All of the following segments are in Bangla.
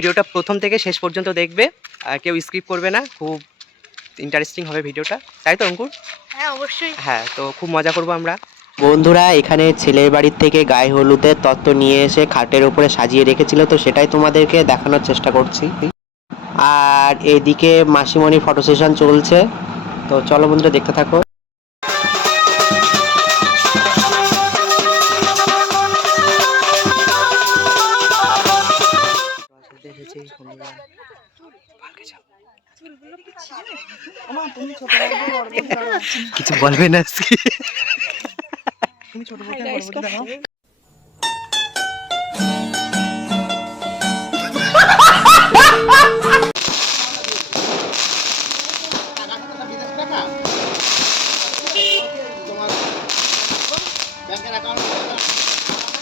ভিডিওটা প্রথম থেকে শেষ পর্যন্ত দেখবে, কেউ স্কিপ করবে না। খুব ইন্টারেস্টিং হবে ভিডিওটা, তাই তো অঙ্কুর? হ্যাঁ অবশ্যই। হ্যাঁ, তো খুব মজা করবো আমরা। বন্ধুরা, এখানে ছেলের বাড়ির থেকে গায়ে হলুদের তত্ত্ব নিয়ে এসে খাটের উপরে সাজিয়ে রেখেছিল, তো সেটাই তোমাদেরকে দেখানোর চেষ্টা করছি। আর এদিকে মাসিমণির ফটো সেশন চলছে, তো চলো বন্ধুরা দেখতে থাকো। কিছু বলবে না তুমি ছোট ব্যাংকের অ্যাকাউন্টে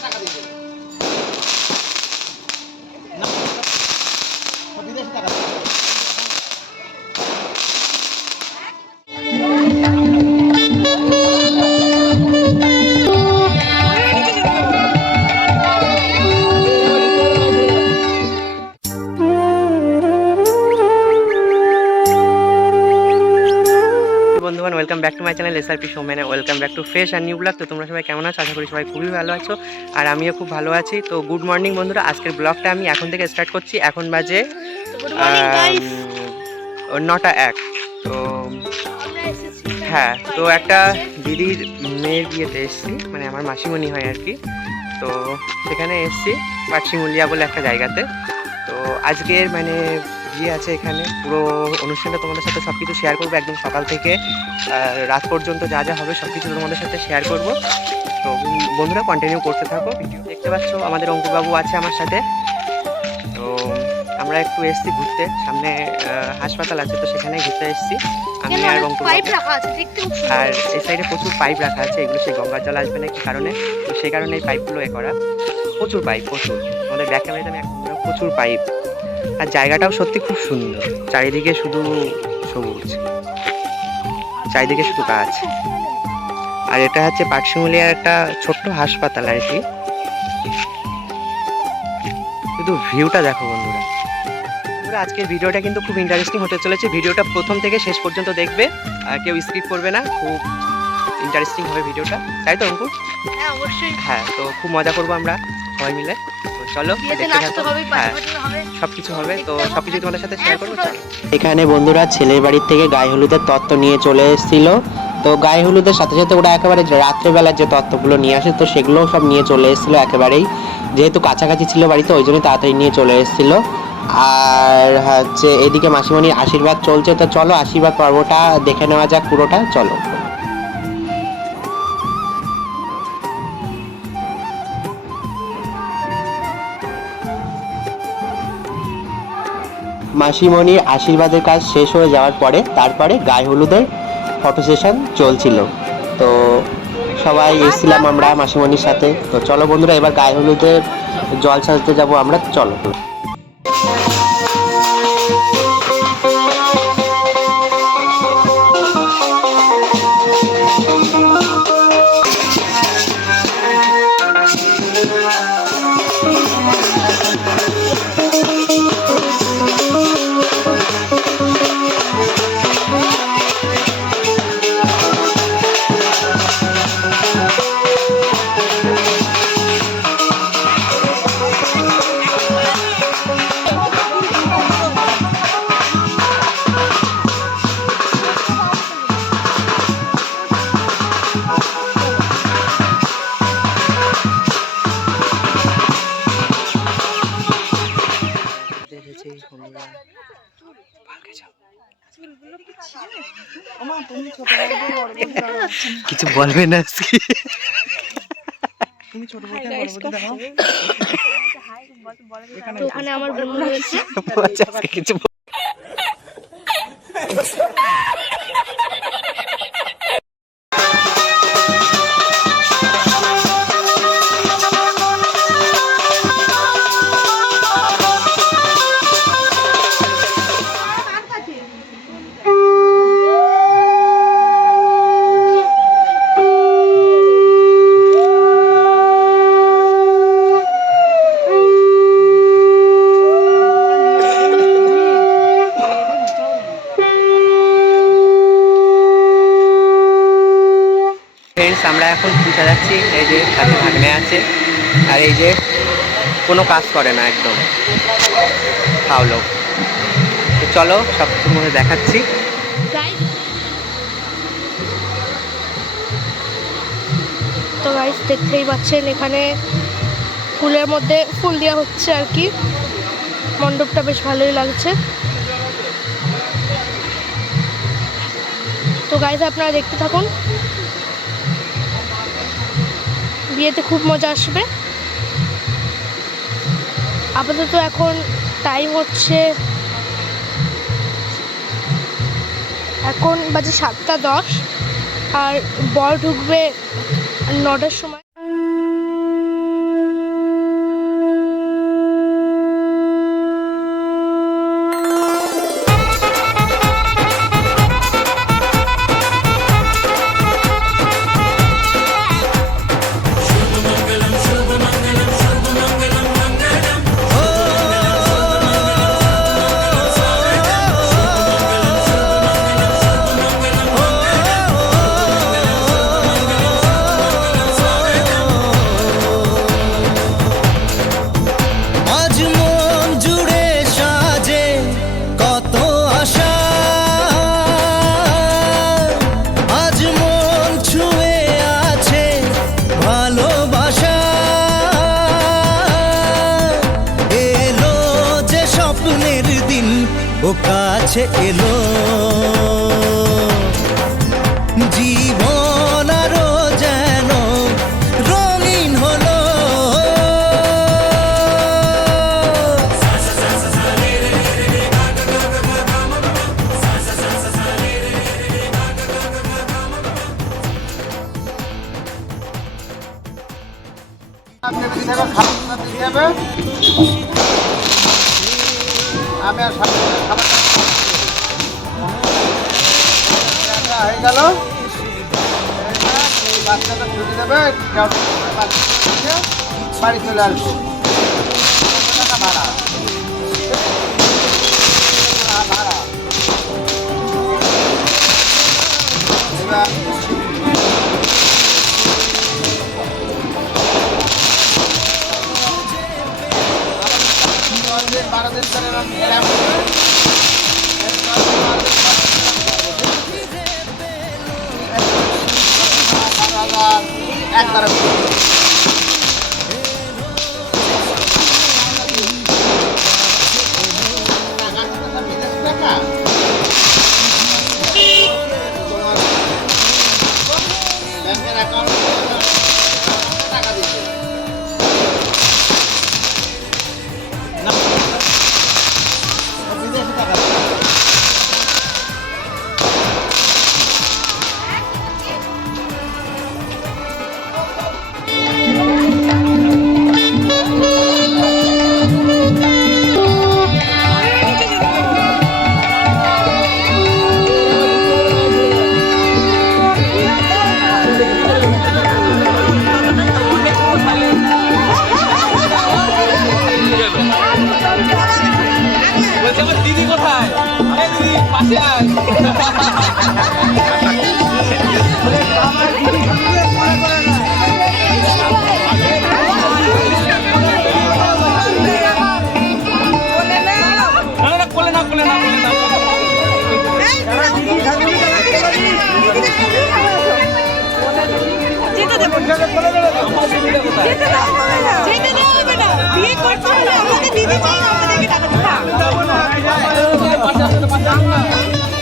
টাকা দিতে না, বিদেশে টাকা বন্ধুগণ, welcome back to my channel SRP Somen. Welcome back to fresh আর নিউ ব্লগ। তো তোমরা সবাই কেমন আছো? আশা করি সবাই খুবই ভালো আছো, আর আমিও খুব ভালো আছি। তো গুড মর্নিং বন্ধুরা, আজকের ব্লগটা আমি এখন থেকে স্টার্ট করছি। এখন বাজে 9:01। তো হ্যাঁ, তো একটা দিদির মেয়ের বিয়েতে এসেছি, মানে আমার মাসিমণি হয় আর কি। তো সেখানে এসেছি পাটশিমুলিয়া বলে একটা জায়গাতে। তো আজকের মানে বিয়ে আছে এখানে, পুরো অনুষ্ঠানটা তোমাদের সাথে সব কিছু শেয়ার করবো, একদম সকাল থেকে রাত পর্যন্ত যা যা হবে সব কিছু তোমাদের সাথে শেয়ার করবো। তো বন্ধুরা কন্টিনিউ করতে থাকো। ভিডিও দেখতে পাচ্ছ আমাদের অঙ্কুরবাবু আছে আমার সাথে। তো আমরা একটু এসেছি ঘুরতে, সামনে হাসপাতাল আছে, তো সেখানে ঘুরতে এসেছি আমি আর অঙ্কুরবাবু। আর এই সাইডে প্রচুর পাইপ রাখা আছে, এগুলো সেই গঙ্গার জল আসবে না কি কারণে, তো সেই কারণে এই পাইপগুলো করা। প্রচুর পাইপ, প্রচুর। আমাদের ব্যাক ক্যামেরাতে আমি প্রচুর পাইপ। আর জায়গাটাও সত্যি খুব সুন্দর, চারিদিকে শুধু সবুজ, চারিদিকে শুধু গাছ। আর এটা হচ্ছে পাটশিমুলিয়ার একটা ছোট্ট হাসপাতাল আর কি। শুধু ভিউটা দেখো বন্ধুরা। আজকের ভিডিওটা কিন্তু খুব ইন্টারেস্টিং হতে চলেছে। ভিডিওটা প্রথম থেকে শেষ পর্যন্ত দেখবে, কেউ স্কিপ করবে না। খুব ইন্টারেস্টিং হবে ভিডিওটা, তাই তো অঙ্কুর? হ্যাঁ অবশ্যই। হ্যাঁ, তো খুব মজা করবো আমরা সবাই মিলে। তো চলো হ্যাঁ, সবকিছু হবে, তো সবকিছু তোমাদের সাথে শেয়ার করবো। চলো। এখানে বন্ধুরা ছেলের বাড়ির থেকে গায়ে হলুদের তত্ত্ব নিয়ে চলে এসেছিল। তো গায়ে হলুদের সাথে সাথে ওরা একেবারে রাত্রেবেলার যে তত্ত্বগুলো নিয়ে আসে, তো সেগুলোও সব নিয়ে চলে এসেছিল একেবারেই। যেহেতু কাছাকাছি ছিল বাড়িতে, ওই জন্যই তাড়াতাড়ি নিয়ে চলে এসেছিল। আর হচ্ছে এদিকে মাসিমণির আশীর্বাদ চলছে, তো চলো আশীর্বাদ পর্বটা দেখে নেওয়া যাক পুরোটা, চলো। মাসিমণির আশীর্বাদের কাজ শেষ হয়ে যাওয়ার পরে তারপরে গায়ে হলুদের ফটো সেশন চলছিল। তো সবাই এসেছিলাম আমরা মাসিমণির সাথে। তো চলো বন্ধুরা, এবার গায়ে হলুদের জল সাজতে যাবো আমরা, চলো। কিছু বলবে না তুমি ছোট বলতে দেখো ওখানে আমার বন্ধু রয়েছে। কিছু ফ্রেন্ডস আমরা এখন পুষা যাচ্ছি। এই যে সাথে ভাগ্নে আছে, আর এই যে কোনো কাজ করে না একদম খাও লোক। তো চলো সব তোমাকে দেখাচ্ছি। তো গাইস দেখতেই পাচ্ছেন এখানে ফুলের মধ্যে ফুল দেওয়া হচ্ছে আর কি। মণ্ডপটা বেশ ভালোই লাগছে। তো গাইস আপনারা দেখতে থাকুন, বিয়েতে খুব মজা আসবে। আপাতত এখন টাইম হচ্ছে, এখন বাজে 7:10 আর বর ঢুকবে 9টার সময়। ও কাছে এলো জীবন আরো যেন রঙিন হলো। আমি আর হয়ে গেল, বাচ্চাটা ছুটি দেবে, বাড়ি চলে আসবো। ভাড়া এবার 12 দিন একবারে ব্যাংকের অ্যাকাউন্ট টাকা দিচ্ছে না, বিদেশি টাকা। দিদি কোথায়? দিদি পাশে আয়।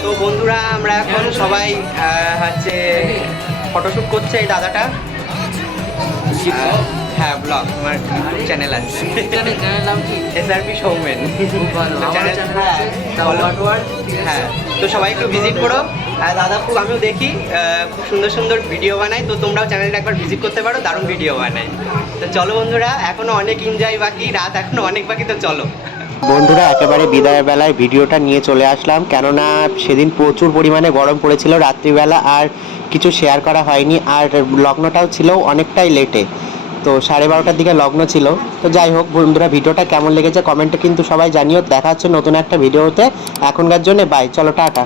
তো বন্ধুরা আমরা এখন সবাই হচ্ছে ফটোশ্যুট করছে এই দাদাটা। হ্যাঁ ব্লগ, আমার ইউটিউব চ্যানেল আছে, চ্যানেল নাম কি? SRP সৌমেন। খুব ভালো, আমার চ্যানেল আছে হ্যাঁ, তো সবাই একটু ভিজিট করো। আর দাদা খুব, আমিও দেখি খুব সুন্দর সুন্দর ভিডিও বানাই, তো তোমরাও চ্যানেলটা একবার ভিজিট করতে পারো, দারুণ ভিডিও বানায়। তো চলো বন্ধুরা, এখনো অনেক এনজয় বাকি, রাত এখনো অনেক বাকি, তো চলো। বন্ধুরা একেবারে বিদায়ের বেলায় ভিডিওটা নিয়ে চলে আসলাম, কেননা সেদিন প্রচুর পরিমাণে গরম পড়েছিল রাত্রিবেলা, আর কিছু শেয়ার করা হয়নি, আর লগ্নটাও ছিল অনেকটাই লেটে, তো 12:30টার দিকে লগ্ন ছিল। তো যাই হোক বন্ধুরা, ভিডিওটা কেমন লেগেছে কমেন্টে কিন্তু সবাই জানিও। দেখা হচ্ছে নতুন একটা ভিডিওতে, এখনকার জন্য বাই, চলো টাটা।